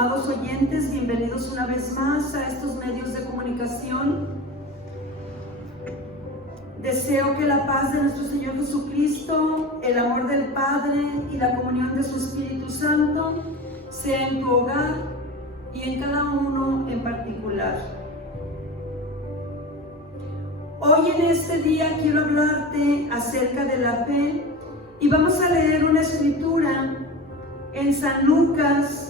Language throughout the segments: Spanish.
amados oyentes, bienvenidos una vez más a estos medios de comunicación. Deseo que la paz de nuestro Señor Jesucristo, el amor del Padre y la comunión de su Espíritu Santo sea en tu hogar y en cada uno en particular. Hoy en este día quiero hablarte acerca de la fe y vamos a leer una escritura en San Lucas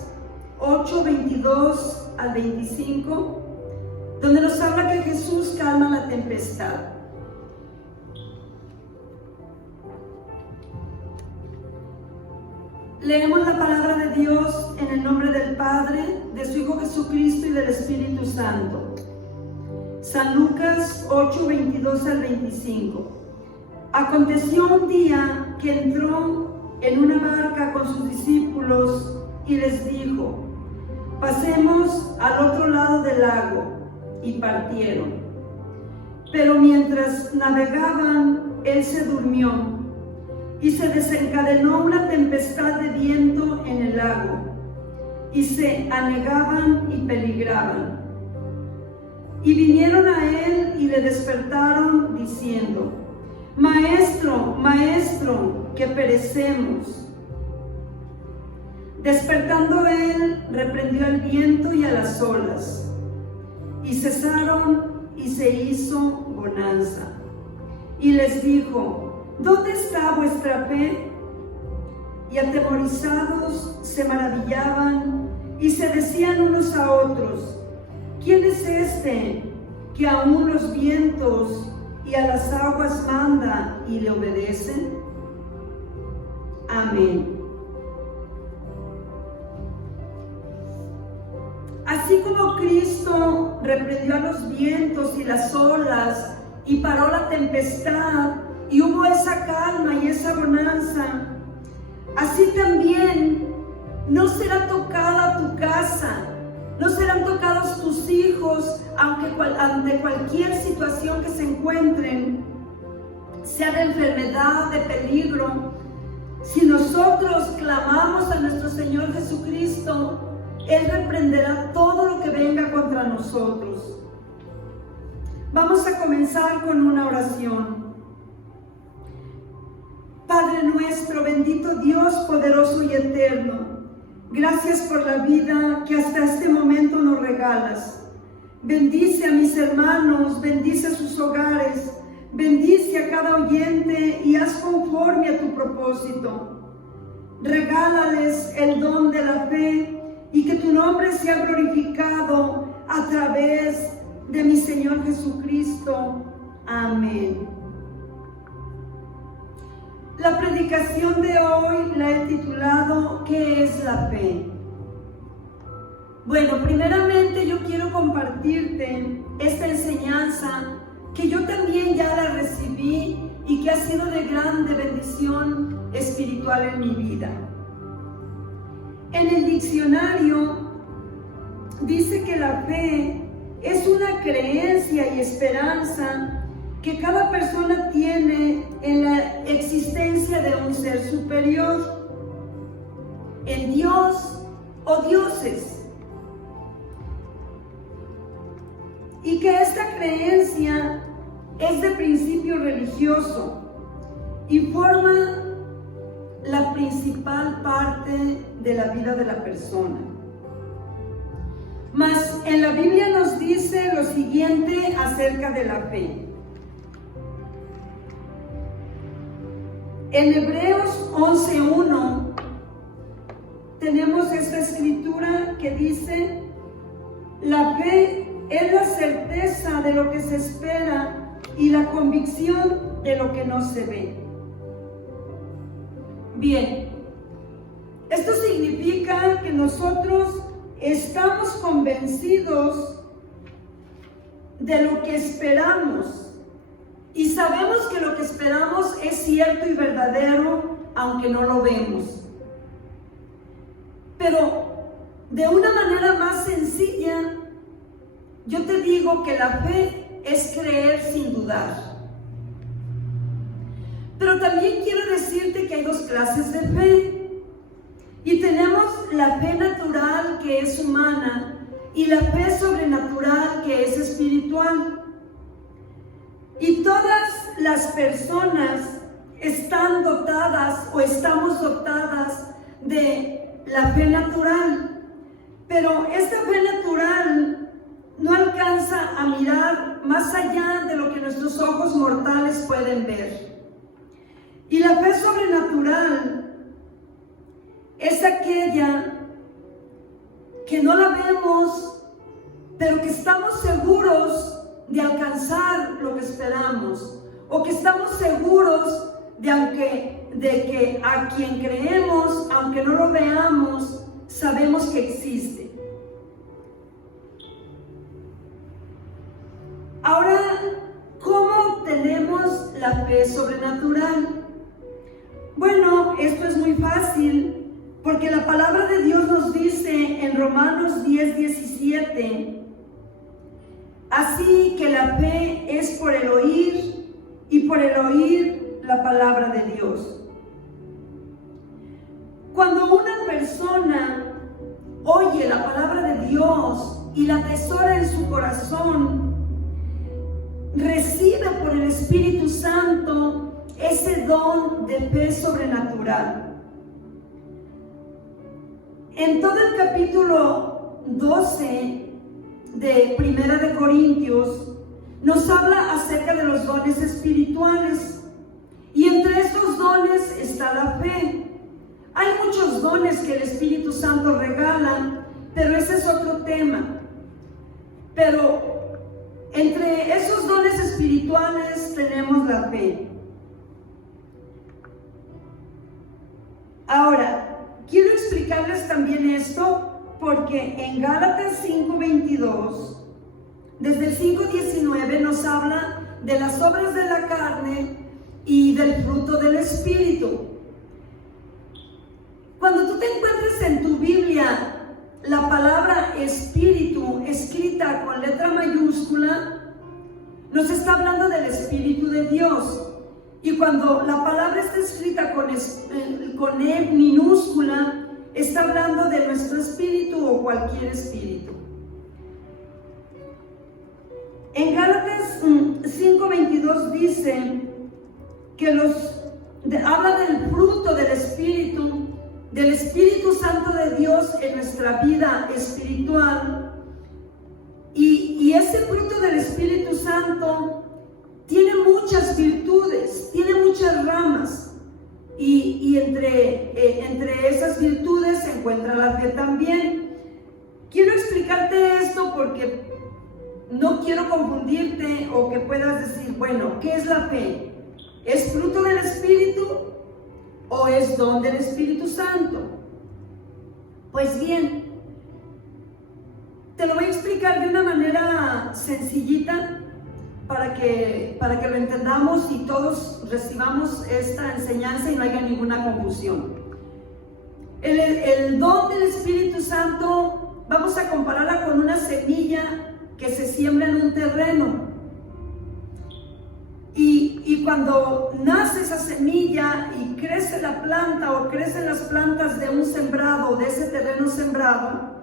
8, 22 al 25, donde nos habla que Jesús calma la tempestad. Leemos la palabra de Dios en el nombre del Padre, de su Hijo Jesucristo y del Espíritu Santo. San Lucas 8, 22 al 25. Aconteció un día que entró en una barca con sus discípulos y les dijo: pasemos al otro lado del lago, y partieron. Pero mientras navegaban, él se durmió, y se desencadenó una tempestad de viento en el lago, y se anegaban y peligraban. Y vinieron a él y le despertaron, diciendo: Maestro, Maestro, que perecemos. Despertando él, reprendió al viento y a las olas, y cesaron, y se hizo bonanza. Y les dijo: ¿dónde está vuestra fe? Y atemorizados se maravillaban, y se decían unos a otros: ¿quién es este que aún los vientos y a las aguas manda y le obedecen? Amén. Así como Cristo reprendió a los vientos y las olas y paró la tempestad y hubo esa calma y esa bonanza, así también no será tocada tu casa, no serán tocados tus hijos, ante cualquier situación que se encuentren, sea de enfermedad, de peligro. Si nosotros clamamos a nuestro Señor Jesucristo, Él reprenderá todo lo que venga contra nosotros. Vamos a comenzar con una oración. Padre nuestro, bendito Dios, poderoso y eterno, gracias por la vida que hasta este momento nos regalas. Bendice a mis hermanos, bendice a sus hogares, bendice a cada oyente y haz conforme a tu propósito. Regálales el don de la fe y que tu nombre sea glorificado a través de mi Señor Jesucristo. Amén. La predicación de hoy la he titulado ¿qué es la fe? Bueno, primeramente yo quiero compartirte esta enseñanza que yo también ya la recibí y que ha sido de grande bendición espiritual en mi vida. En el diccionario dice que la fe es una creencia y esperanza que cada persona tiene en la existencia de un ser superior, en Dios o dioses. Y que esta creencia es de principio religioso y forma la principal parte de la vida de la persona. Mas en la Biblia nos dice lo siguiente acerca de la fe. En Hebreos 11:1 tenemos esta escritura que dice: la fe es la certeza de lo que se espera y la convicción de lo que no se ve. Bien, esto significa que nosotros estamos convencidos de lo que esperamos y sabemos que lo que esperamos es cierto y verdadero, aunque no lo vemos. Pero de una manera más sencilla, yo te digo que la fe es creer sin dudar. Pero también quiero decirte que hay dos clases de fe. Y tenemos la fe natural, que es humana, y la fe sobrenatural, que es espiritual. Y todas las personas están dotadas o estamos dotadas de la fe natural, pero esta fe natural no alcanza a mirar más allá de lo que nuestros ojos mortales pueden ver. Y la fe sobrenatural es aquella que no la vemos, pero que estamos seguros de alcanzar lo que esperamos, o que estamos seguros de que a quien creemos, aunque no lo veamos, sabemos que existe. Ahora, ¿cómo obtenemos la fe sobrenatural? Bueno, esto es muy fácil, porque la palabra de Dios nos dice en Romanos 10:17, así que la fe es por el oír, y por el oír la palabra de Dios. Cuando una persona oye la palabra de Dios y la atesora en su corazón, recibe por el Espíritu Santo ese don de fe sobrenatural. En todo el capítulo 12 de Primera de Corintios nos habla acerca de los dones espirituales, y entre estos dones está la fe. Hay muchos dones que el Espíritu Santo regala, pero ese es otro tema. Pero entre esos dones espirituales tenemos la fe. Ahora, quiero explicarles también esto, porque en Gálatas 5:22, desde el 5:19 nos habla de las obras de la carne y del fruto del Espíritu. Cuando tú te encuentres en tu Biblia la palabra Espíritu escrita con letra mayúscula, nos está hablando del Espíritu de Dios. Y cuando la palabra está escrita con E minúscula, está hablando de nuestro espíritu o cualquier espíritu. En Gálatas 5:22 dice que habla del fruto del Espíritu Santo de Dios en nuestra vida espiritual. Y ese fruto del Espíritu Santo tiene muchas virtudes, tiene muchas ramas. Y entre esas virtudes se encuentra la fe también. Quiero explicarte esto porque no quiero confundirte o que puedas decir, bueno, ¿qué es la fe? ¿Es fruto del Espíritu o es don del Espíritu Santo? Pues bien, te lo voy a explicar de una manera sencillita para que lo entendamos y todos recibamos esta enseñanza y no haya ninguna confusión. El don del Espíritu Santo, vamos a compararla con una semilla que se siembra en un terreno. Y cuando nace esa semilla y crece la planta o crecen las plantas de un sembrado, de ese terreno sembrado,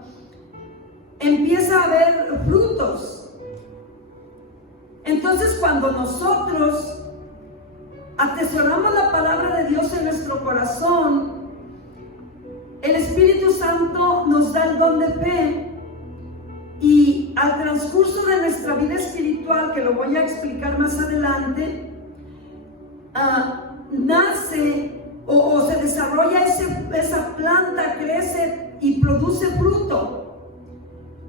empieza a haber frutos. Entonces, cuando nosotros atesoramos la palabra de Dios en nuestro corazón, el Espíritu Santo nos da el don de fe, y al transcurso de nuestra vida espiritual, que lo voy a explicar más adelante, nace o se desarrolla esa planta, crece y produce fruto,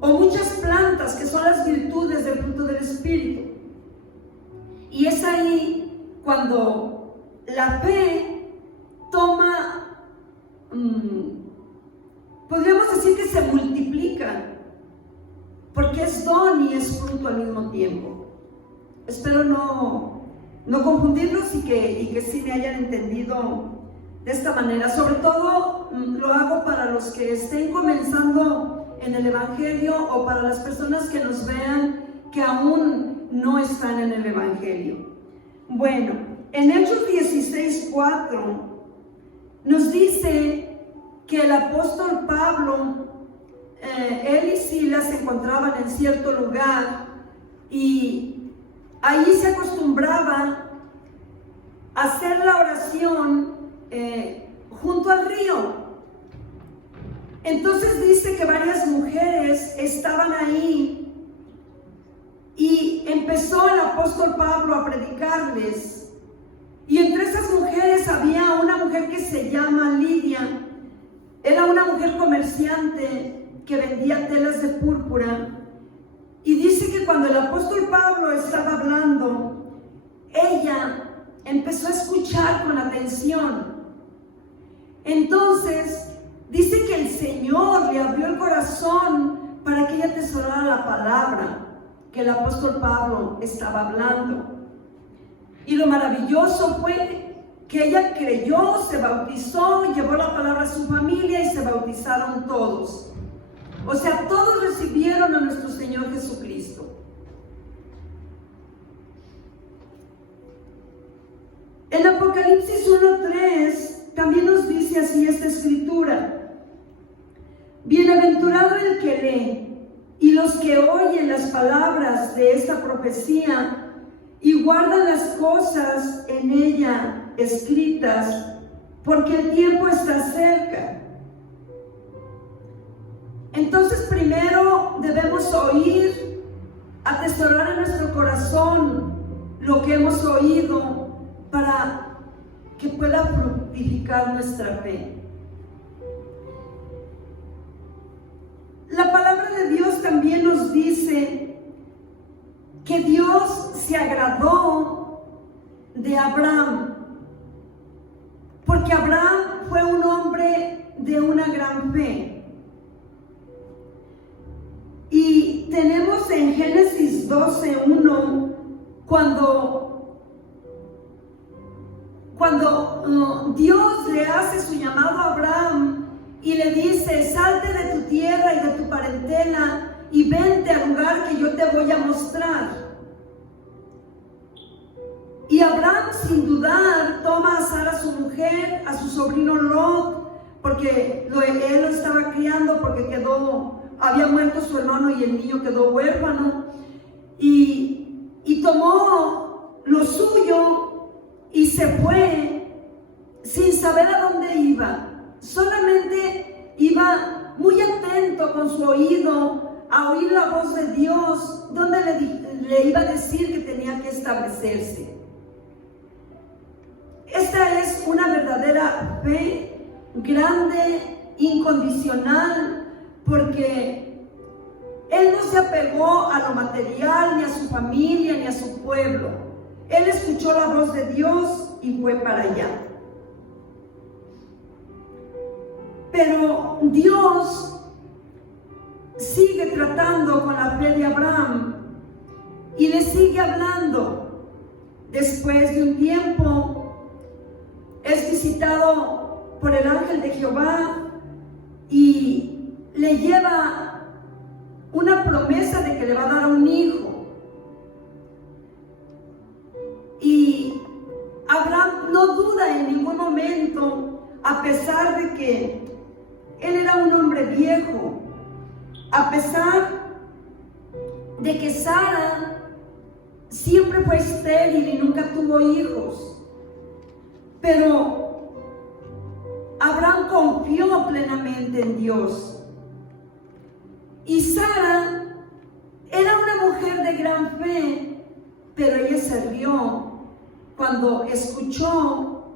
o muchas plantas que son las virtudes del fruto del Espíritu. Y es ahí cuando la fe toma, podríamos decir que se multiplica, porque es don y es fruto al mismo tiempo. Espero no confundirlos y que sí me hayan entendido de esta manera. Sobre todo lo hago para los que estén comenzando en el Evangelio o para las personas que nos vean que aún no están en el Evangelio. Bueno, en Hechos 16:4 nos dice que el apóstol Pablo, él y Silas se encontraban en cierto lugar y ahí se acostumbraba a hacer la oración junto al río. Entonces dice que varias mujeres estaban ahí y empezó el apóstol Pablo a predicarles. Y entre esas mujeres había una mujer que se llama Lidia. Era una mujer comerciante que vendía telas de púrpura. Y dice que cuando el apóstol Pablo estaba hablando, ella empezó a escuchar con atención. Entonces, dice que el Señor le abrió el corazón para que ella atesorara la palabra que el apóstol Pablo estaba hablando. Y lo maravilloso fue que ella creyó, se bautizó, llevó la palabra a su familia y se bautizaron todos. O sea, todos recibieron a nuestro Señor Jesucristo. En Apocalipsis 1:3 también nos dice así esta escritura: bienaventurado el que lee y los que oyen las palabras de esta profecía y guardan las cosas en ella escritas, porque el tiempo está cerca. Entonces primero debemos oír, atesorar en nuestro corazón lo que hemos oído para que pueda fructificar nuestra fe. La palabra de Dios también nos dice que Dios se agradó de Abraham, porque Abraham fue un hombre de una gran fe. Y tenemos en Génesis 12:1, cuando Dios le hace su llamado a Abraham y le dice: salte de tu tierra y de tu parentela y vente al lugar que yo te voy a mostrar. Y Abraham, sin dudar, toma a Sara, su mujer, a su sobrino Lot, porque él lo estaba criando porque había muerto su hermano y el niño quedó huérfano, y tomó lo suyo y se fue sin saber a dónde iba. Solamente iba muy atento con su oído a oír la voz de Dios, donde le iba a decir que tenía que establecerse. Esta es una verdadera fe grande, incondicional, porque él no se apegó a lo material, ni a su familia, ni a su pueblo. Él escuchó la voz de Dios y fue para allá. Pero Dios sigue tratando con la fe de Abraham y le sigue hablando. Después de un tiempo, es visitado por el ángel de Jehová y le lleva una promesa de que le va a dar un hijo. Y Abraham no duda en ningún momento, a pesar de que él era un hombre viejo, a pesar de que Sara siempre fue estéril y nunca tuvo hijos. Pero Abraham confió plenamente en Dios. Y Sara era una mujer de gran fe, pero ella se rió cuando escuchó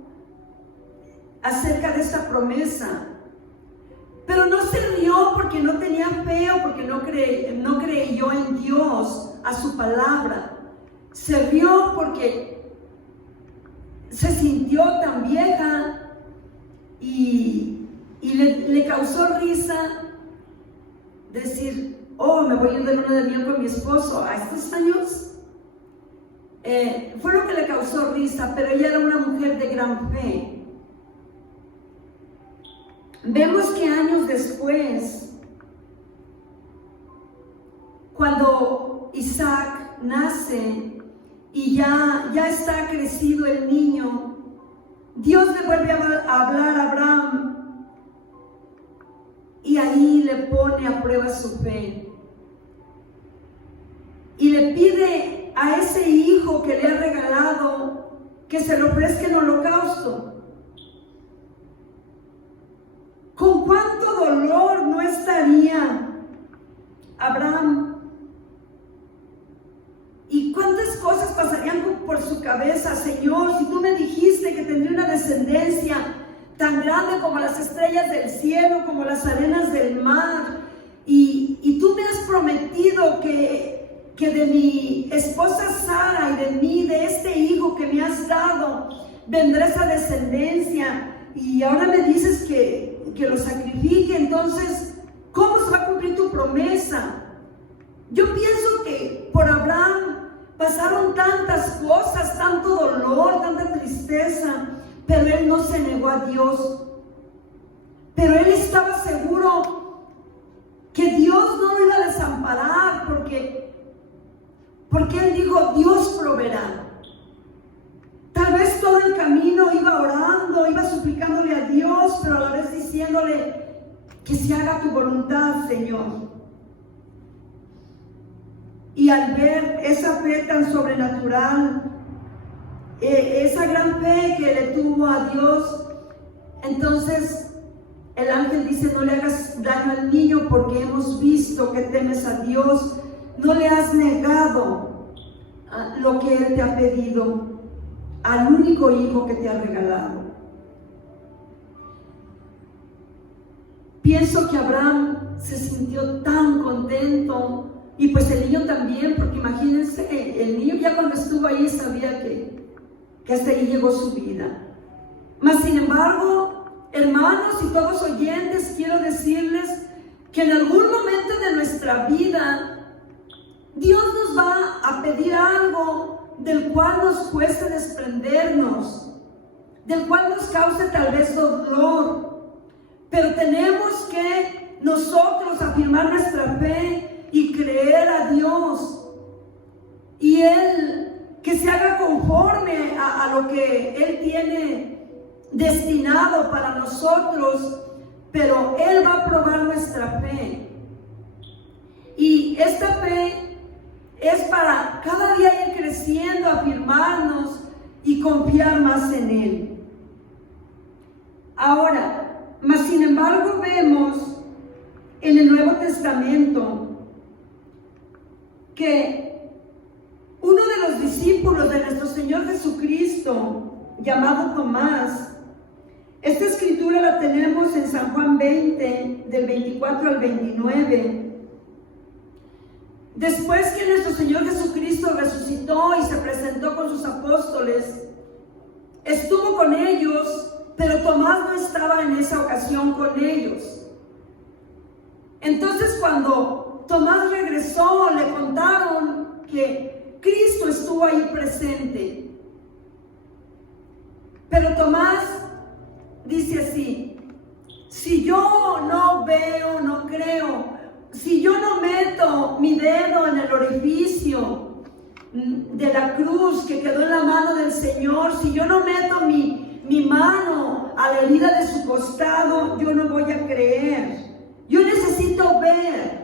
acerca de esta promesa. Pero no se rió porque no tenía fe o porque no creyó en Dios, a su palabra. Se rió porque se sintió tan vieja y le causó risa decir: oh, me voy a ir de luna de miel con mi esposo a estos años. Fue lo que le causó risa, pero ella era una mujer de gran fe. Vemos que años después, cuando Isaac nace y ya está crecido el niño, Dios le vuelve a hablar a Abraham y ahí le pone a prueba su fe. Y le pide a ese hijo que le ha regalado que se le ofrezca en holocausto. ¿Con cuánto dolor no estaría Abraham? ¿Y cuántas cosas pasarían por su cabeza? Señor, si tú me dijiste que tendría una descendencia tan grande como las estrellas del cielo, como las arenas del mar, y tú me has prometido que de mi esposa Sara y de mí, de este hijo que me has dado, vendrá esa descendencia, y ahora me dices que lo sacrifique. Entonces, ¿cómo se va a cumplir tu promesa? Yo pienso que por Abraham pasaron tantas cosas, tanto dolor, tanta tristeza, pero él no se negó a Dios. Pero él estaba seguro que Dios no lo iba a desamparar, porque él dijo, Dios proveerá. Tal vez todo el camino iba orando, iba suplicándole a Dios, pero a la vez diciéndole que se haga tu voluntad, Señor. Y al ver esa fe tan sobrenatural, esa gran fe que le tuvo a Dios, entonces el ángel dice, no le hagas daño al niño porque hemos visto que temes a Dios, no le has negado lo que Él te ha pedido, al único hijo que te ha regalado. Pienso que Abraham se sintió tan contento, y pues el niño también, porque imagínense, el niño ya cuando estuvo ahí sabía que hasta ahí llegó su vida. Mas sin embargo, hermanos y todos oyentes, quiero decirles que en algún momento de nuestra vida Dios nos va a pedir algo del cual nos cueste desprendernos, del cual nos cause tal vez dolor, pero tenemos que nosotros afirmar nuestra fe y creer a Dios, y Él que se haga conforme a lo que Él tiene destinado para nosotros, pero Él va a probar nuestra fe. Y esta fe es para cada día ir creciendo, afirmarnos y confiar más en Él. Ahora, mas sin embargo vemos en el Nuevo Testamento que uno de los discípulos de nuestro Señor Jesucristo, llamado Tomás, esta escritura la tenemos en San Juan 20, del 24 al 29. Después que nuestro Señor Jesucristo resucitó y se presentó con sus apóstoles, estuvo con ellos, pero Tomás no estaba en esa ocasión con ellos. Entonces cuando Tomás regresó, le contaron que Cristo estuvo ahí presente. Pero Tomás dice así: si yo no veo, no creo. Si yo no meto mi dedo en el orificio de la cruz que quedó en la mano del Señor, si yo no meto mi mano a la herida de su costado, yo no voy a creer. Yo necesito ver.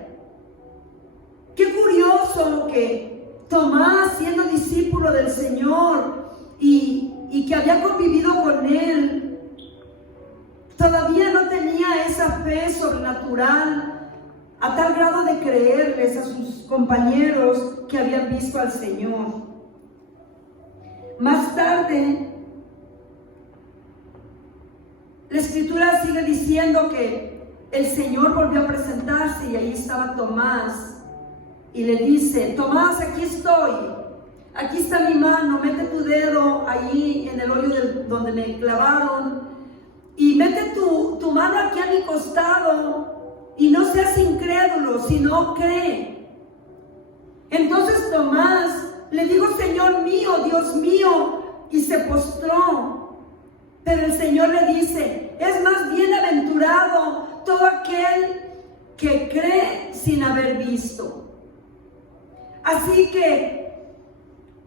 Qué curioso que Tomás, siendo discípulo del Señor y que había convivido con Él, todavía no tenía esa fe sobrenatural a tal grado de creerles a sus compañeros que habían visto al Señor. Más tarde, la Escritura sigue diciendo que el Señor volvió a presentarse y ahí estaba Tomás y le dice: Tomás, aquí estoy, aquí está mi mano, mete tu dedo ahí en el hoyo donde me clavaron y mete tu mano aquí a mi costado. Y no seas incrédulo, sino cree. Entonces Tomás le dijo: Señor mío, Dios mío, y se postró. Pero el Señor le dice: es más bienaventurado todo aquel que cree sin haber visto. Así que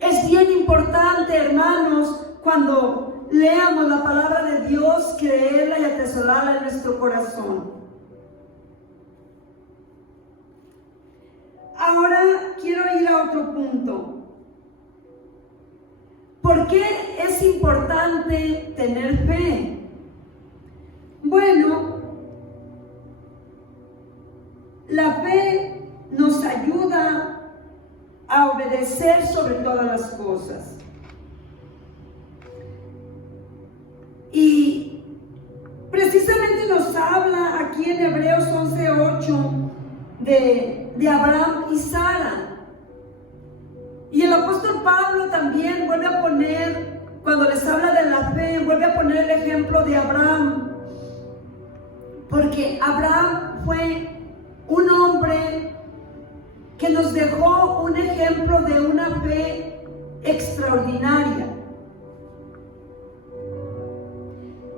es bien importante, hermanos, cuando leamos la palabra de Dios, creerla y atesorarla en nuestro corazón. ahora quiero ir a otro punto. ¿Por qué es importante tener fe? Bueno, la fe nos ayuda a obedecer sobre todas las cosas. Y precisamente nos habla aquí en Hebreos 11:8 de Abraham y Sara. Y el apóstol Pablo también vuelve a poner, cuando les habla de la fe, vuelve a poner el ejemplo de Abraham. Porque Abraham fue un hombre que nos dejó un ejemplo de una fe extraordinaria.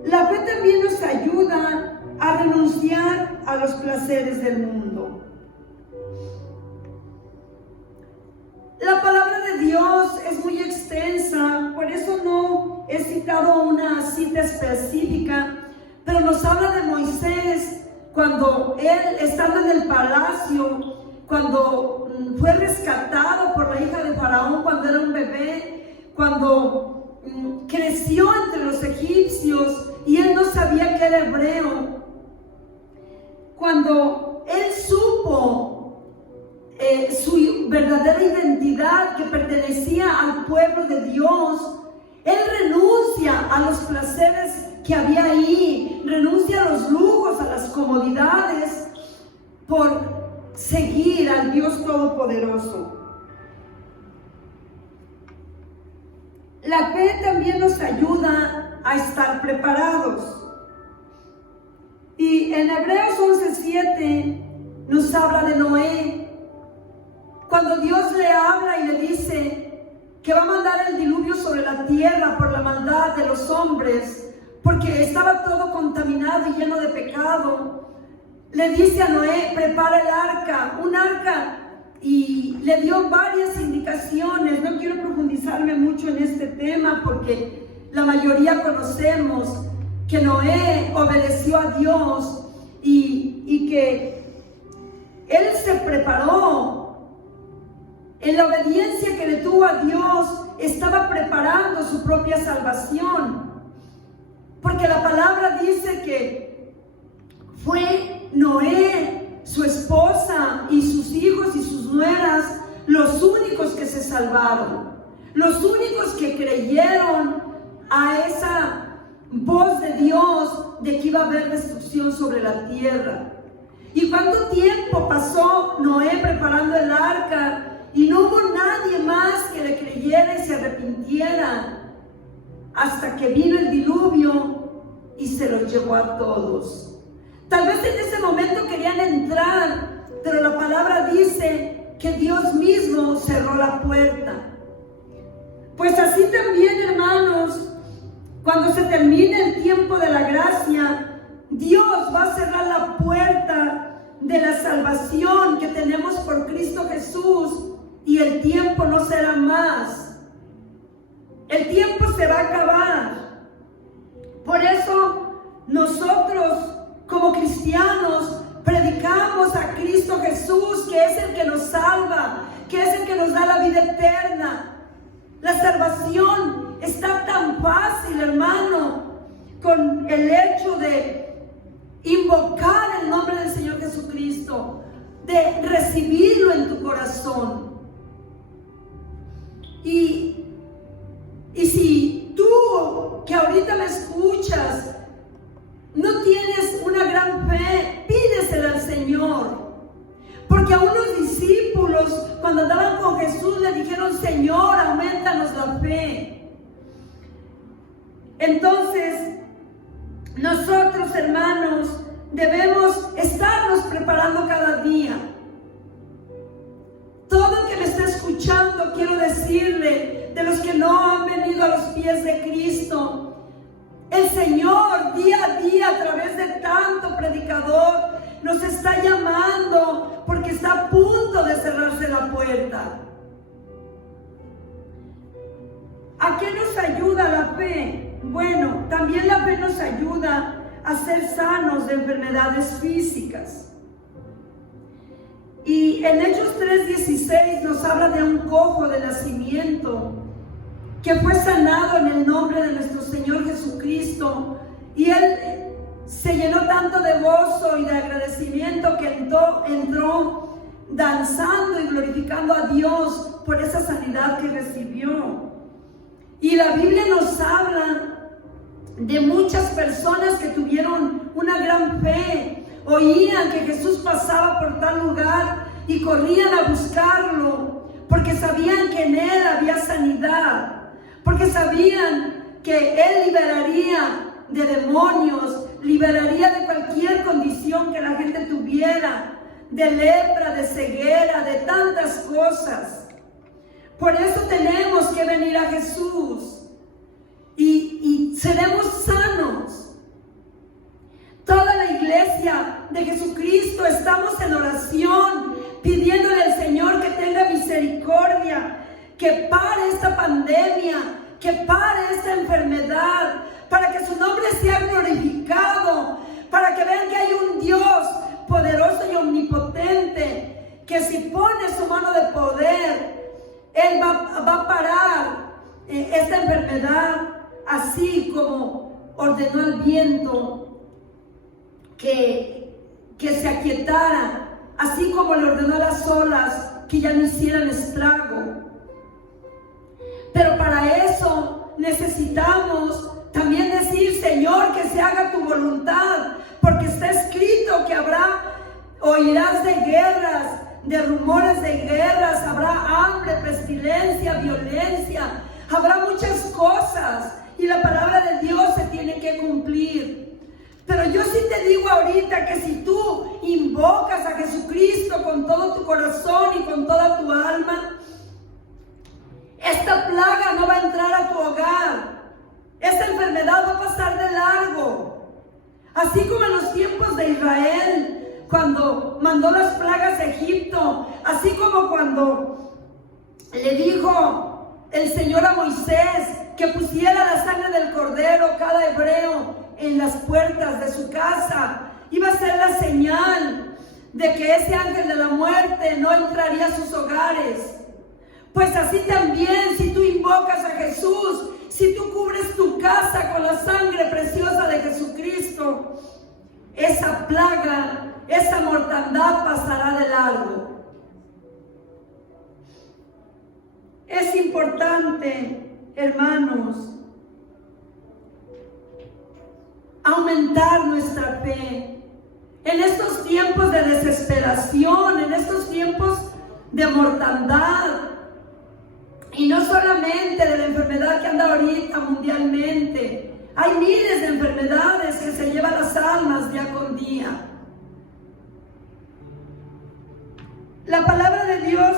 La fe también nos ayuda a renunciar a los placeres del mundo. La palabra de Dios es muy extensa, por eso no he citado una cita específica, pero nos habla de Moisés cuando él, estando en el palacio, cuando fue rescatado por la hija de Faraón cuando era un bebé, cuando creció entre los egipcios y él no sabía que era hebreo. Cuando él supo su verdadera identidad, que pertenecía al pueblo de Dios, él renuncia a los placeres que había ahí, renuncia a los lujos, a las comodidades, por seguir al Dios Todopoderoso. La fe también nos ayuda a estar preparados. Y en Hebreos 11:7 nos habla de Noé. Cuando Dios le habla y le dice que va a mandar el diluvio sobre la tierra por la maldad de los hombres, porque estaba todo contaminado y lleno de pecado, le dice a Noé: prepara el arca, un arca, y le dio varias indicaciones. No quiero profundizarme mucho en este tema porque la mayoría conocemos que Noé obedeció a Dios y que él se preparó. En la obediencia que le tuvo a Dios, estaba preparando su propia salvación. Porque la palabra dice que fue Noé, su esposa y sus hijos y sus nueras los únicos que se salvaron. Los únicos que creyeron a esa voz de Dios de que iba a haber destrucción sobre la tierra. ¿Y cuánto tiempo pasó Noé preparando el arca? Y no hubo nadie más que le creyera y se arrepintiera, hasta que vino el diluvio y se los llevó a todos. Tal vez en ese momento querían entrar, pero la palabra dice que Dios mismo cerró la puerta. Pues así también, hermanos, cuando se termine el tiempo de la gracia, Dios va a cerrar la puerta de la salvación que tenemos por Cristo Jesús. Y el tiempo no será más. El tiempo se va a acabar. Por eso nosotros como cristianos predicamos a Cristo Jesús, que es el que nos salva, que es el que nos da la vida eterna. La salvación está tan fácil, hermano, con el hecho de invocar el nombre del Señor Jesucristo, de recibirlo en tu corazón. Y si tú, que ahorita me escuchas, no tienes una gran fe, pídesela al Señor. Porque a unos discípulos, cuando andaban con Jesús, le dijeron: Señor, aumentanos la fe. Entonces, nosotros, hermanos, debemos estarnos preparando cada día. Todo el que me está escuchando, quiero decirle, de los que no han venido a los pies de Cristo, el Señor día a día, a través de tanto predicador, nos está llamando, porque está a punto de cerrarse la puerta. ¿A qué nos ayuda la fe? Bueno, también la fe nos ayuda a ser sanos de enfermedades físicas. Y Y en Hechos 3:16 nos habla de un cojo de nacimiento que fue sanado en el nombre de nuestro Señor Jesucristo. Y él se llenó tanto de gozo y de agradecimiento que entró danzando y glorificando a Dios por esa sanidad que recibió. Y la Biblia nos habla de muchas personas que tuvieron una gran fe, oían que Jesús pasaba por tal lugar y corrían a buscarlo, porque sabían que en Él había sanidad, porque sabían que Él liberaría de demonios, liberaría de cualquier condición que la gente tuviera, de lepra, de ceguera, de tantas cosas. Por eso tenemos que venir a Jesús y seremos sanos. Toda la iglesia de Jesucristo estamos en oración, pidiéndole al Señor que tenga misericordia, que pare esta pandemia, que pare esta enfermedad, para que su nombre sea glorificado, para que vean que hay un Dios poderoso y omnipotente, que si pone su mano de poder, Él va a parar esta enfermedad, así como ordenó al viento que se aquietara, así como le ordenó a las olas que ya no hicieran estrago. Pero para eso necesitamos también decir: Señor, que se haga tu voluntad, porque está escrito que oirás de guerras, de rumores de guerras, habrá hambre, pestilencia, violencia, habrá muchas cosas, y la palabra de Dios se tiene que cumplir. Pero yo sí te digo ahorita que si tú invocas a Jesucristo con todo tu corazón y con toda tu alma, esta plaga no va a entrar a tu hogar. Esta enfermedad va a pasar de largo. Así como en los tiempos de Israel, cuando mandó las plagas a Egipto, así como cuando le dijo el Señor a Moisés que pusiera la sangre del cordero, cada hebreo, en las puertas de su casa, iba a ser la señal de que ese ángel de la muerte no entraría a sus hogares. Pues así también, si tú invocas a Jesús, si tú cubres tu casa con la sangre preciosa de Jesucristo, esa plaga, esa mortandad pasará de largo. Es importante, hermanos, aumentar nuestra fe. En estos tiempos de desesperación, en estos tiempos de mortandad, y no solamente de la enfermedad que anda ahorita mundialmente, hay miles de enfermedades que se llevan las almas día con día. La palabra de Dios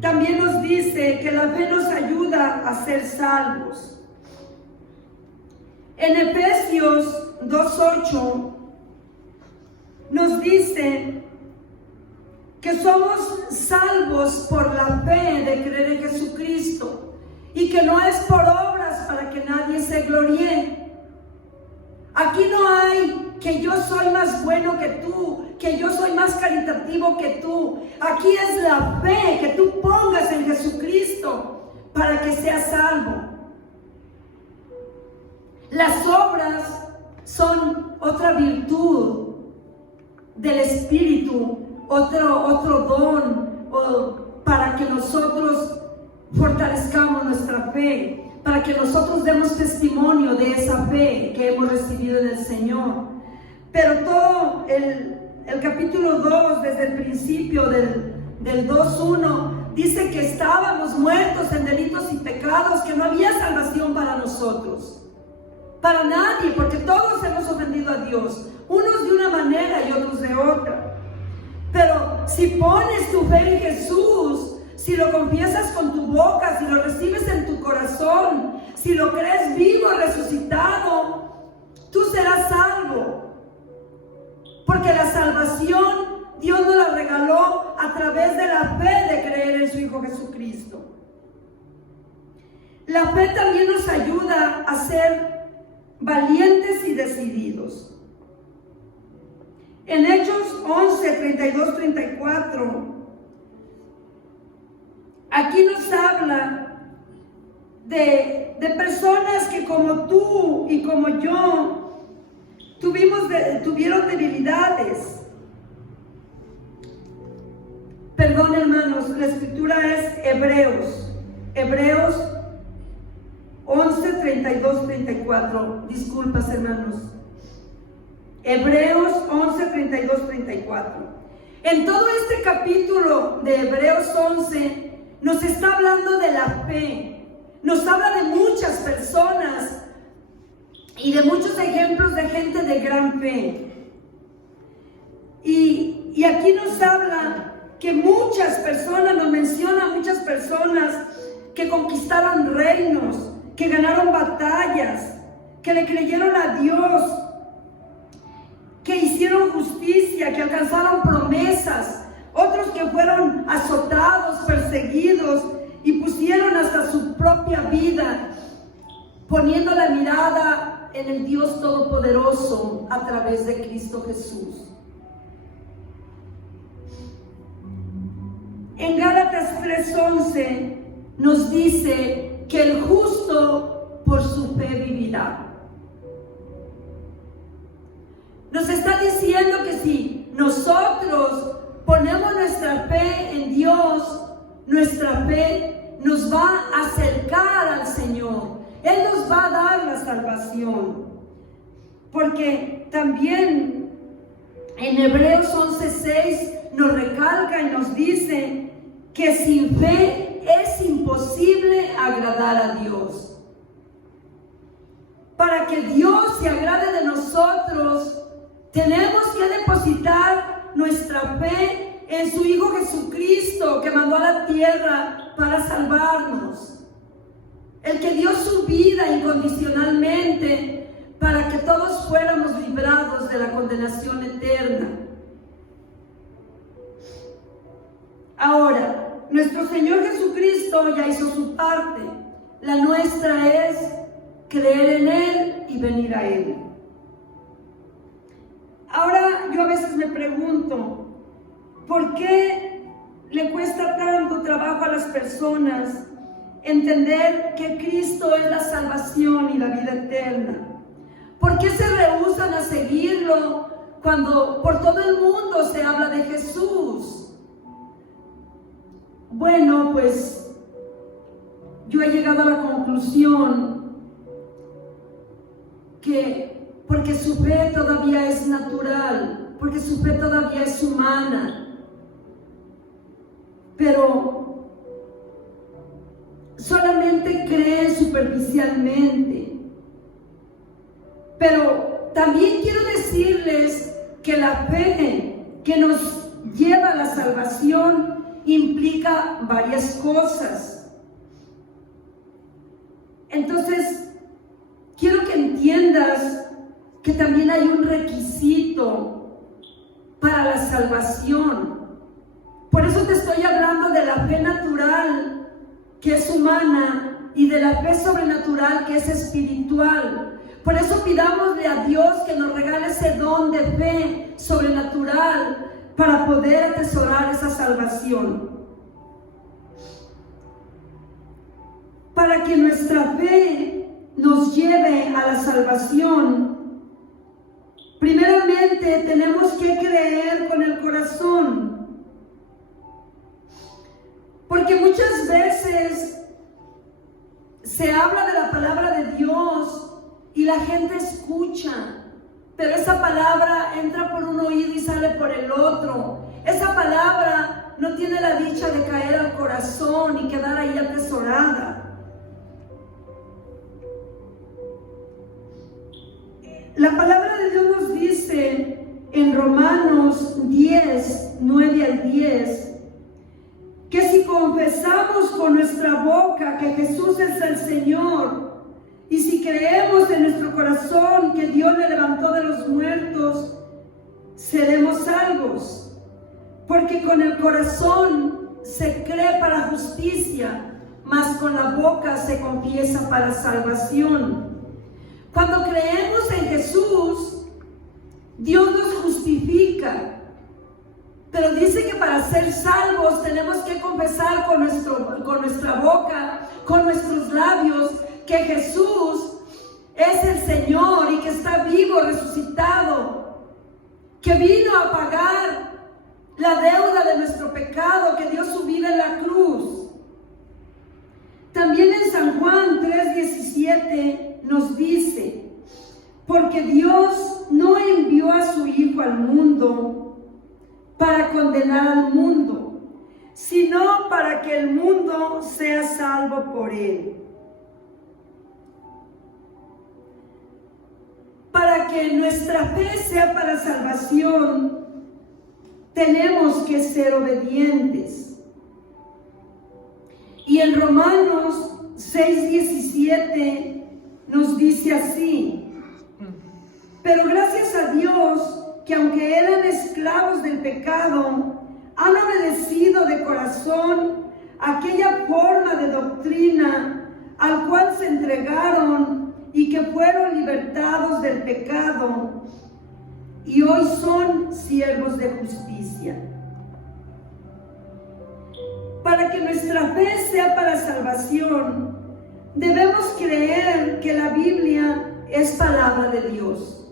también nos dice que la fe nos ayuda a ser salvos. En Efesios 2:8 nos dice que somos salvos por la fe de creer en Jesucristo y que no es por obras para que nadie se gloríe. Aquí no hay que yo soy más bueno que tú, que yo soy más caritativo que tú. Aquí es la fe que tú pongas en Jesucristo para que seas salvo. Las obras son otra virtud del Espíritu, otro don, para que nosotros fortalezcamos nuestra fe, para que nosotros demos testimonio de esa fe que hemos recibido del Señor. Pero todo el capítulo 2, desde el principio del 2:1, dice que estábamos muertos en delitos y pecados, que no había salvación para nosotros, para nadie, porque todos hemos ofendido a Dios, unos de una manera y otros de otra. Pero si pones tu fe en Jesús, si lo confiesas con tu boca, si lo recibes en tu corazón, si lo crees vivo, resucitado, tú serás salvo. Porque la salvación Dios nos la regaló a través de la fe de creer en su Hijo Jesucristo. La fe también nos ayuda a ser valientes y decididos. En Hechos 11, 32, 34 aquí nos habla de personas que como tú y como yo tuvieron debilidades. Perdón, hermanos, la escritura es Hebreos 11, 32, 34. Disculpas, hermanos. Hebreos 11, 32, 34. En todo este capítulo de Hebreos 11 nos está hablando de la fe. Nos habla de muchas personas y de muchos ejemplos de gente de gran fe. Y aquí nos habla que muchas personas, nos menciona muchas personas que conquistaron reinos, que ganaron batallas, que le creyeron a Dios, que hicieron justicia, que alcanzaron promesas, otros que fueron azotados, perseguidos y pusieron hasta su propia vida, poniendo la mirada en el Dios Todopoderoso a través de Cristo Jesús. En Gálatas 3:11 nos dice que el justo por su fe vivirá. Nos está diciendo que si nosotros ponemos nuestra fe en Dios, nuestra fe nos va a acercar al Señor. Él nos va a dar la salvación. Porque también en Hebreos 11:6 nos recalca y nos dice que sin fe es imposible agradar a Dios. Para que Dios se agrade de nosotros, tenemos que depositar nuestra fe en su Hijo Jesucristo, que mandó a la tierra para salvarnos. El que dio su vida incondicionalmente para que todos fuéramos librados de la condenación eterna. Ahora, nuestro Señor Jesucristo ya hizo su parte. La nuestra es creer en Él y venir a Él. Ahora yo a veces me pregunto, ¿por qué le cuesta tanto trabajo a las personas entender que Cristo es la salvación y la vida eterna? ¿Por qué se rehúsan a seguirlo cuando por todo el mundo se habla de Jesús? Bueno, pues yo he llegado a la conclusión que porque su fe todavía es natural, porque su fe todavía es humana, pero solamente cree superficialmente. Pero también quiero decirles que la fe que nos lleva a la salvación implica varias cosas. Entonces, quiero que entiendas que también hay un requisito para la salvación. Por eso te estoy hablando de la fe natural, que es humana, y de la fe sobrenatural, que es espiritual. Por eso pidámosle a Dios que nos regale ese don de fe sobrenatural para poder atesorar esa salvación. Para que nuestra fe nos lleve a la salvación, primeramente tenemos que creer con el corazón. Porque muchas veces se habla de la palabra de Dios y la gente escucha, pero esa palabra entra por un oído y sale por el otro. Esa palabra no tiene la dicha de caer al corazón y quedar ahí atesorada. La palabra de Dios nos dice en Romanos 10, 9 al 10, que si confesamos con nuestra boca que Jesús es el Señor, y si creemos en nuestro corazón que Dios le levantó de los muertos, seremos salvos. Porque con el corazón se cree para justicia, mas con la boca se confiesa para salvación. Cuando creemos en Jesús, Dios nos justifica. Pero dice que para para ser salvos tenemos que confesar con nuestra boca, con nuestros labios, que Jesús es el Señor y que está vivo, resucitado, que vino a pagar la deuda de nuestro pecado, que dio su vida en la cruz. También en San Juan 3:17 nos dice: porque Dios no envió a su Hijo al mundo para condenar al mundo, sino para que el mundo sea salvo por él. Para que nuestra fe sea para salvación, tenemos que ser obedientes. Y en Romanos 6:17 nos dice así: pero gracias a Dios que aunque eran esclavos del pecado, han obedecido de corazón aquella forma de doctrina al cual se entregaron y que fueron libertados del pecado y hoy son siervos de justicia. Para que nuestra fe sea para salvación, debemos creer que la Biblia es palabra de Dios.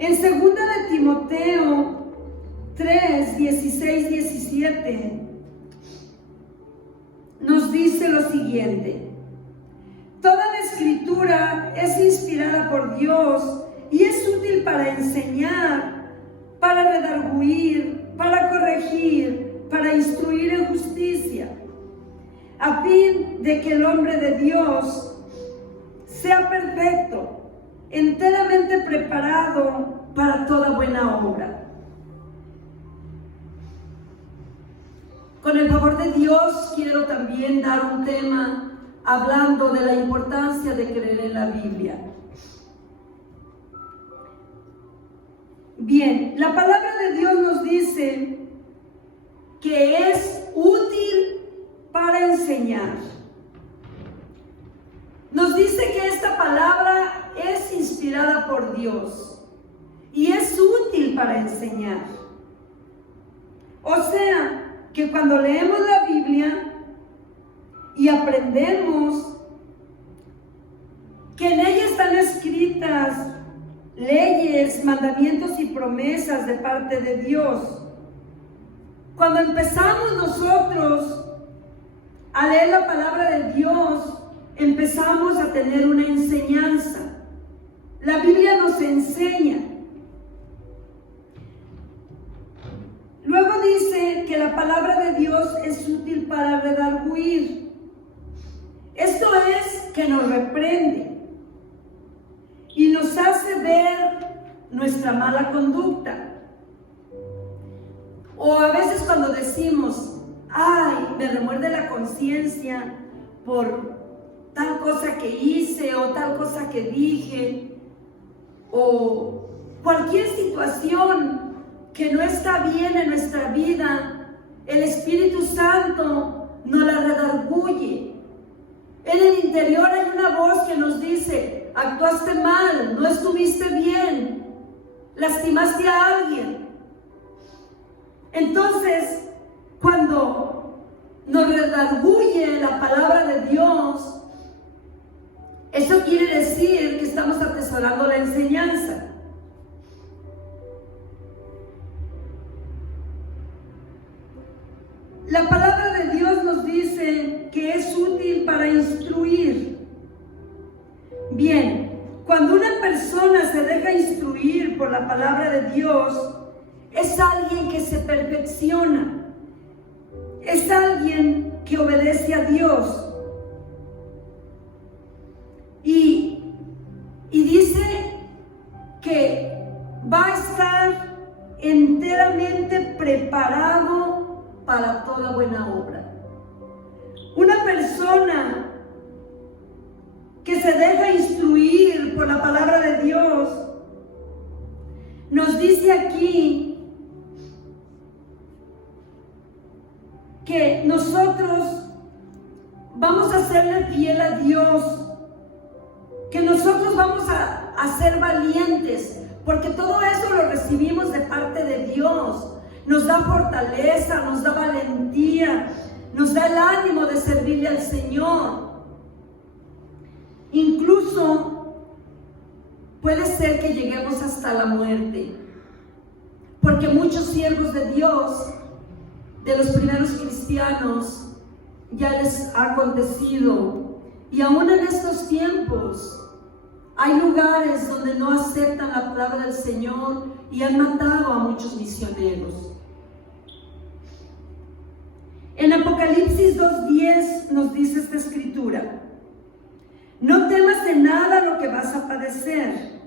En 2 de Timoteo 3:16-17 nos dice lo siguiente: toda la escritura es inspirada por Dios y es útil para enseñar, para redarguir, para corregir, para instruir en justicia, a fin de que el hombre de Dios sea perfecto, enteramente preparado para toda buena obra. Con el favor de Dios quiero también dar un tema hablando de la importancia de creer en la Biblia. Bien, la palabra de Dios nos dice que es útil para enseñar. Nos dice que esta palabra es inspirada por Dios y es útil para enseñar. O sea, que cuando leemos la Biblia y aprendemos que en ella están escritas leyes, mandamientos y promesas de parte de Dios, cuando empezamos nosotros a leer la palabra de Dios, empezamos a tener una enseñanza. La Biblia nos enseña. Luego dice que la palabra de Dios es útil para redarguir. Esto es que nos reprende y nos hace ver nuestra mala conducta. O a veces cuando decimos: ay, me remuerde la conciencia por tal cosa que hice o tal cosa que dije, o cualquier situación que no está bien en nuestra vida, el Espíritu Santo nos la redarguye. En el interior hay una voz que nos dice: actuaste mal, no estuviste bien, lastimaste a alguien. Entonces, cuando nos redarguye la palabra de Dios, eso quiere decir que estamos atesorando la enseñanza. La palabra de Dios nos dice que es útil para instruir. Bien, cuando una persona se deja instruir por la palabra de Dios, es alguien que se perfecciona, es alguien que obedece a Dios. Y dice que va a estar enteramente preparado para toda buena obra. Una persona que se deja instruir por la palabra de Dios, nos dice aquí que nosotros vamos a serle fiel a Dios, que nosotros vamos a ser valientes, porque todo eso lo recibimos de parte de Dios. nos da fortaleza, nos da valentía, nos da el ánimo de servirle al Señor. Incluso puede ser que lleguemos hasta la muerte, porque muchos siervos de Dios, de los primeros cristianos, ya les ha acontecido. Y aún en estos tiempos hay lugares donde no aceptan la palabra del Señor y han matado a muchos misioneros. En Apocalipsis 2:10 nos dice esta escritura: no temas de nada lo que vas a padecer.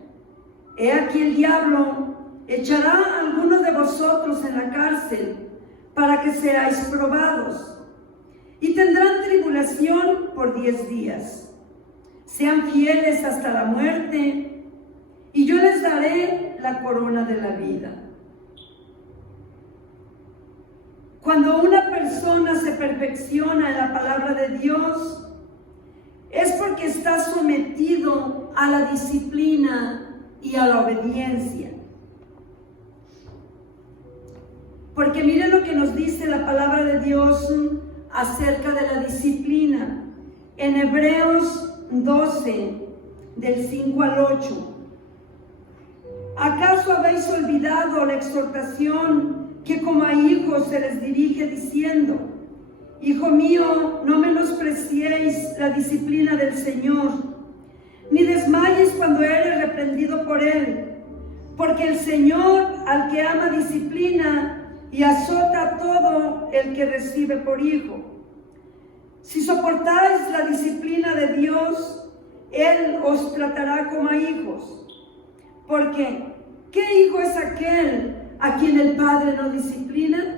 He aquí el diablo echará a algunos de vosotros en la cárcel para que seáis probados, y tendrán tribulación por 10 días. Sean fieles hasta la muerte, y yo les daré la corona de la vida. Cuando una persona se perfecciona en la palabra de Dios, es porque está sometido a la disciplina y a la obediencia. Porque miren lo que nos dice la palabra de Dios acerca de la disciplina. En Hebreos 12, del 5 al 8. ¿Acaso habéis olvidado la exhortación que como a hijos se les dirige diciendo: Hijo mío, no menospreciéis la disciplina del Señor, ni desmayes cuando eres reprendido por Él, porque el Señor al que ama disciplina y azota a todo el que recibe por hijo? Si soportáis la disciplina de Dios, Él os tratará como a hijos. Porque, ¿qué hijo es aquel a quien el Padre no disciplina?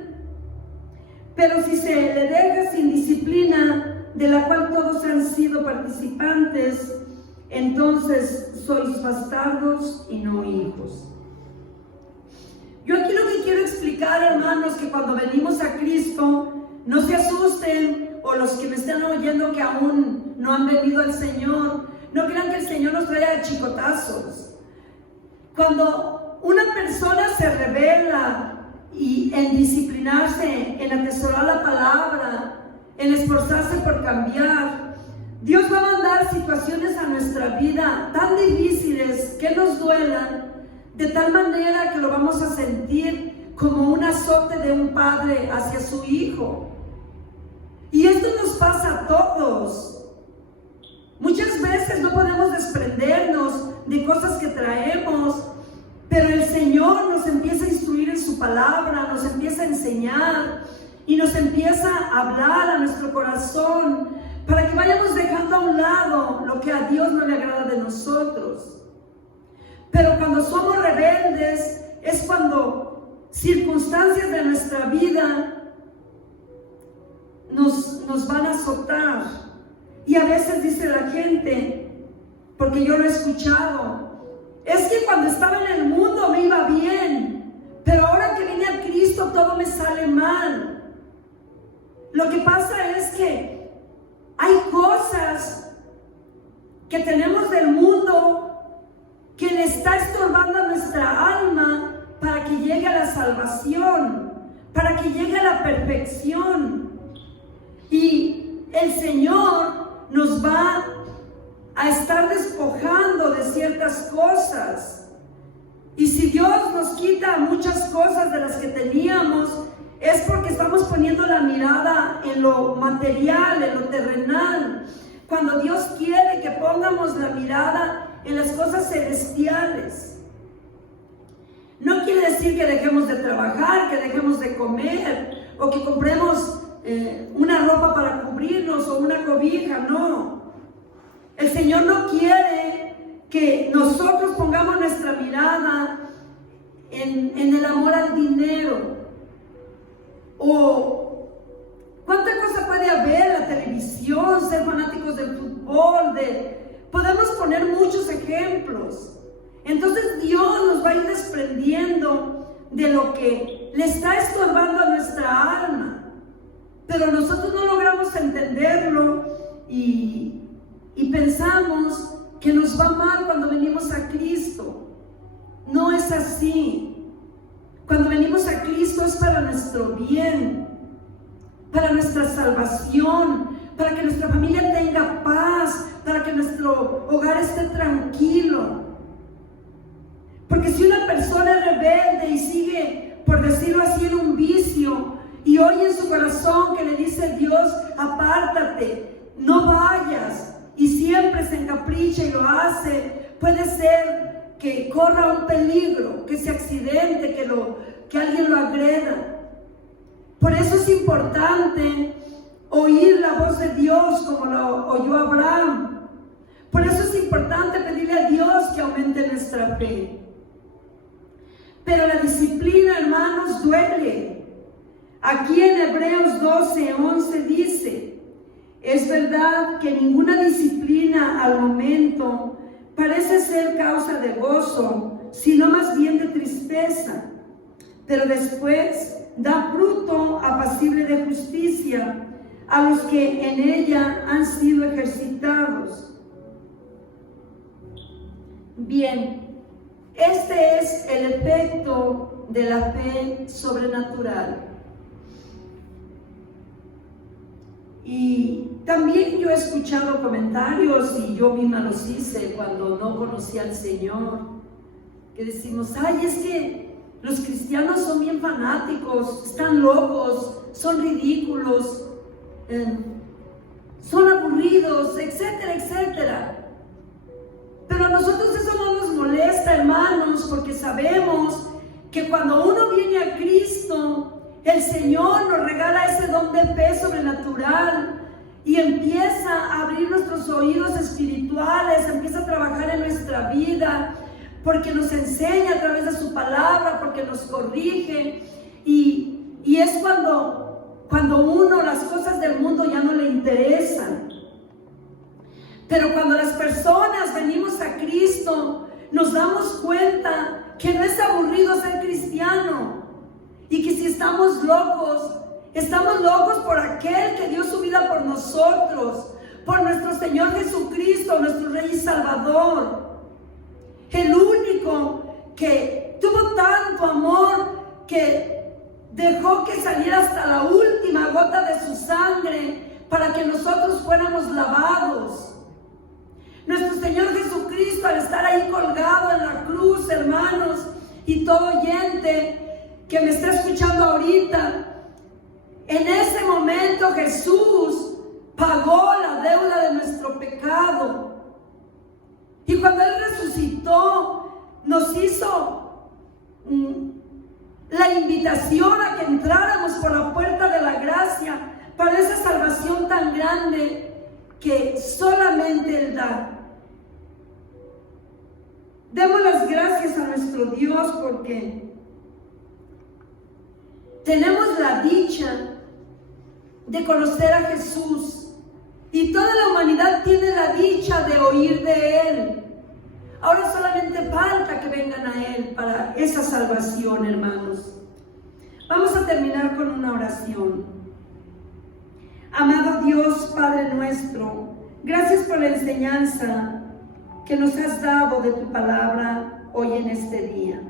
Pero si se le deja sin disciplina, de la cual todos han sido participantes, entonces sois bastardos y no hijos. Yo aquí lo que quiero explicar, hermanos, que cuando venimos a Cristo, no se asusten, o los que me están oyendo que aún no han venido al Señor, no crean que el Señor nos trae a chicotazos. Cuando una persona se revela y en disciplinarse, en atesorar la palabra, en esforzarse por cambiar, Dios va a mandar situaciones a nuestra vida tan difíciles que nos duelan, de tal manera que lo vamos a sentir como un azote de un padre hacia su hijo. Y esto nos pasa a todos. Muchas veces no podemos desprendernos de cosas que traemos, pero el Señor nos empieza a instruir en su palabra, nos empieza a enseñar y nos empieza a hablar a nuestro corazón para que vayamos dejando a un lado lo que a Dios no le agrada de nosotros. Pero cuando somos rebeldes es cuando circunstancias de nuestra vida nos van a azotar. Y a veces dice la gente, porque yo lo he escuchado, es que cuando estaba en el mundo me iba bien, pero ahora que vine a Cristo todo me sale mal. Lo que pasa es que hay cosas que tenemos del mundo que le está estorbando a nuestra alma para que llegue a la salvación, para que llegue a la perfección. Y el Señor nos va a estar despojando de ciertas cosas. Y si Dios nos quita muchas cosas de las que teníamos, es porque estamos poniendo la mirada en lo material, en lo terrenal, cuando Dios quiere que pongamos la mirada en las cosas celestiales. No quiere decir que dejemos de trabajar, que dejemos de comer, o que compremos una ropa para cubrirnos o una cobija, no. El Señor no quiere que nosotros pongamos nuestra mirada en el amor al dinero. O cuánta cosa puede haber en la televisión, ser fanáticos del fútbol, podemos poner muchos ejemplos. Entonces Dios nos va a ir desprendiendo de lo que le está estorbando a nuestra alma. Pero nosotros no logramos entenderlo y pensamos que nos va mal cuando venimos a Cristo. No es así. Cuando venimos a Cristo es para nuestro bien, para nuestra salvación, para que nuestra familia tenga paz, para que nuestro hogar esté tranquilo. Porque si una persona es rebelde y sigue, por decirlo así, en un vicio, y oye en su corazón que le dice Dios, apártate, no vayas, y siempre se encapricha y lo hace, puede ser que corra un peligro, que se accidente, que alguien lo agreda. Por eso es importante oír la voz de Dios como lo oyó Abraham. Por eso es importante pedirle a Dios que aumente nuestra fe. Pero la disciplina, hermanos, duele. Aquí en Hebreos 12:11 dice: es verdad que ninguna disciplina al momento parece ser causa de gozo, sino más bien de tristeza, pero después da fruto apacible de justicia a los que en ella han sido ejercitados. Bien, este es el efecto de la fe sobrenatural. Y también yo he escuchado comentarios, y yo misma los hice cuando no conocí al Señor, que decimos: ay, es que los cristianos son bien fanáticos, están locos, son ridículos, son aburridos, etcétera, etcétera. Pero a nosotros eso no nos molesta, hermanos, porque sabemos que cuando uno viene a Cristo, el Señor nos regala ese don de fe sobrenatural y empieza a abrir nuestros oídos espirituales, empieza a trabajar en nuestra vida, porque nos enseña a través de su palabra, porque nos corrige, y es cuando uno, las cosas del mundo ya no le interesan. Pero cuando las personas venimos a Cristo, nos damos cuenta que no es aburrido ser cristiano, y que si estamos locos por aquel que dio su vida por nosotros, por nuestro Señor Jesucristo, nuestro Rey y Salvador. El único que tuvo tanto amor que dejó que saliera hasta la última gota de su sangre para que nosotros fuéramos lavados. Nuestro Señor Jesucristo, al estar ahí colgado en la cruz, hermanos, y todo oyente que me está escuchando ahorita, en ese momento Jesús pagó la deuda de nuestro pecado. Y cuando Él resucitó, nos hizo la invitación a que entráramos por la puerta de la gracia para esa salvación tan grande que solamente Él da. Demos las gracias a nuestro Dios porque tenemos la dicha de conocer a Jesús, y toda la humanidad tiene la dicha de oír de Él. Ahora solamente falta que vengan a Él para esa salvación, hermanos. Vamos a terminar con una oración. Amado Dios, Padre nuestro, gracias por la enseñanza que nos has dado de tu palabra hoy en este día.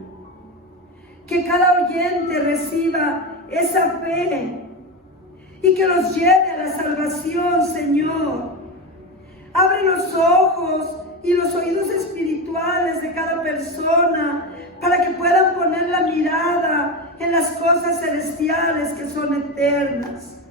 Que cada oyente reciba esa fe y que los lleve a la salvación, Señor. Abre los ojos y los oídos espirituales de cada persona para que puedan poner la mirada en las cosas celestiales que son eternas.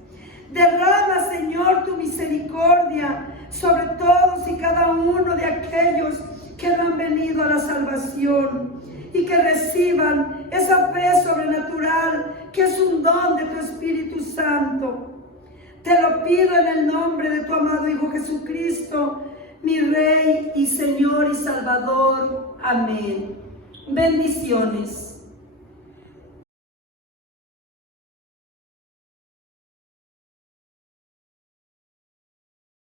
Derrama, Señor, tu misericordia sobre todos y cada uno de aquellos que no han venido a la salvación, y que reciban esa fe sobrenatural que es un don de tu Espíritu Santo. Te lo pido en el nombre de tu amado Hijo Jesucristo, mi Rey y Señor y Salvador. Amén. Bendiciones.